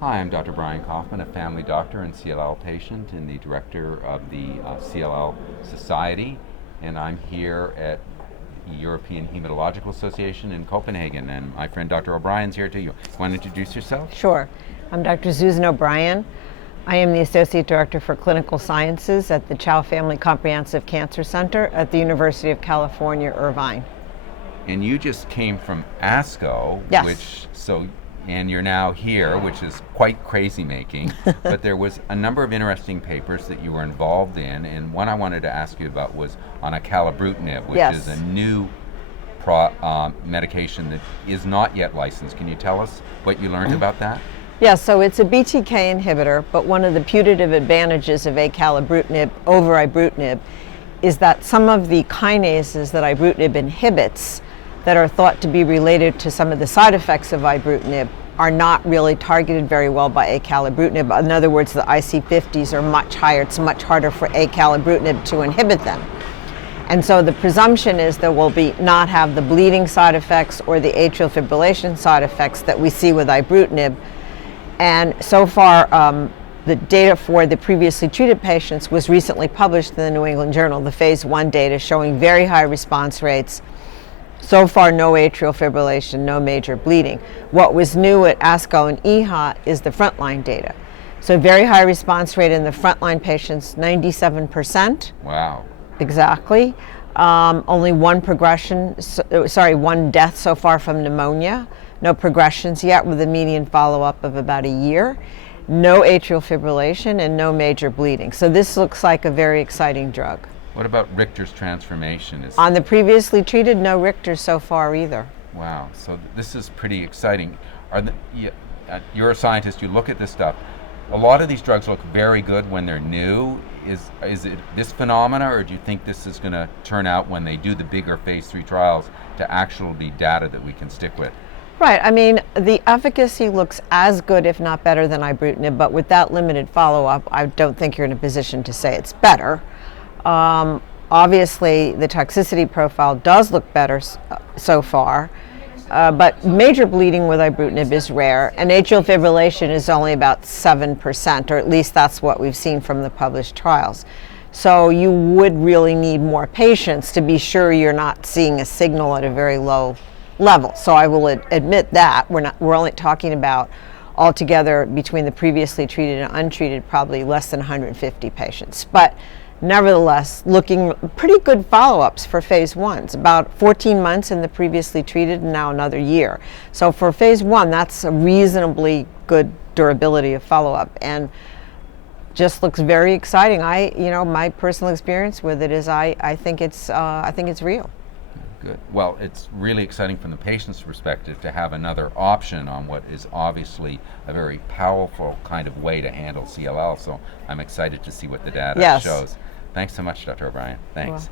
Hi, I'm Dr. Brian Kaufman, a family doctor and CLL patient and the director of the CLL Society, and I'm here at the European Hematological Association in Copenhagen, and my friend Dr. O'Brien's here too. You want to introduce yourself? Sure. I'm Dr. Susan O'Brien. I am the Associate Director for Clinical Sciences at the Chow Family Comprehensive Cancer Center at the University of California, Irvine. And you just came from ASCO, Yes. and you're now here, which is quite crazy making, but there was a number of interesting papers that you were involved in, and one I wanted to ask you about was on Acalabrutinib, which Yes. is a new medication that is not yet licensed. Can you tell us what you learned about that? Yes, so it's a BTK inhibitor, but one of the putative advantages of acalabrutinib over ibrutinib is that some of the kinases that ibrutinib inhibits that are thought to be related to some of the side effects of ibrutinib are not really targeted very well by acalabrutinib. In other words, the IC50s are much higher. It's much harder for acalabrutinib to inhibit them. And so the presumption is there will not have the bleeding side effects or the atrial fibrillation side effects that we see with ibrutinib. And so far, the data for the previously treated patients was recently published in the New England Journal, the phase 1 data showing very high response rates. So far, no atrial fibrillation, no major bleeding. What was new at ASCO and EHA is the frontline data. So very high response rate in the frontline patients, 97%. Wow. Exactly. Only one death so far from pneumonia. No progressions yet, with a median follow-up of about a year. No atrial fibrillation and no major bleeding. So this looks like a very exciting drug. What about Richter's transformation? On the previously treated, no Richters so far either. Wow, so this is pretty exciting. You're a scientist, you look at this stuff. A lot of these drugs look very good when they're new. Is it this phenomena, or do you think this is going to turn out when they do the bigger phase 3 trials to actually be data that we can stick with? Right, I mean, the efficacy looks as good, if not better, than ibrutinib, but with that limited follow-up, I don't think you're in a position to say it's better. Obviously, the toxicity profile does look better so far, but major bleeding with ibrutinib is rare, and atrial fibrillation is only about 7%, or at least that's what we've seen from the published trials. So you would really need more patients to be sure you're not seeing a signal at a very low level. So I will admit that we're only talking about altogether between the previously treated and untreated probably less than 150 patients. But nevertheless, looking pretty good follow-ups for phase 1s, about 14 months in the previously treated and now another year. So for phase 1, that's a reasonably good durability of follow-up, and just looks very exciting. My personal experience with it is I think it's real. Good. Well, it's really exciting from the patient's perspective to have another option on what is obviously a very powerful kind of way to handle CLL. So I'm excited to see what the data shows. Thanks so much, Dr. O'Brien. Thanks.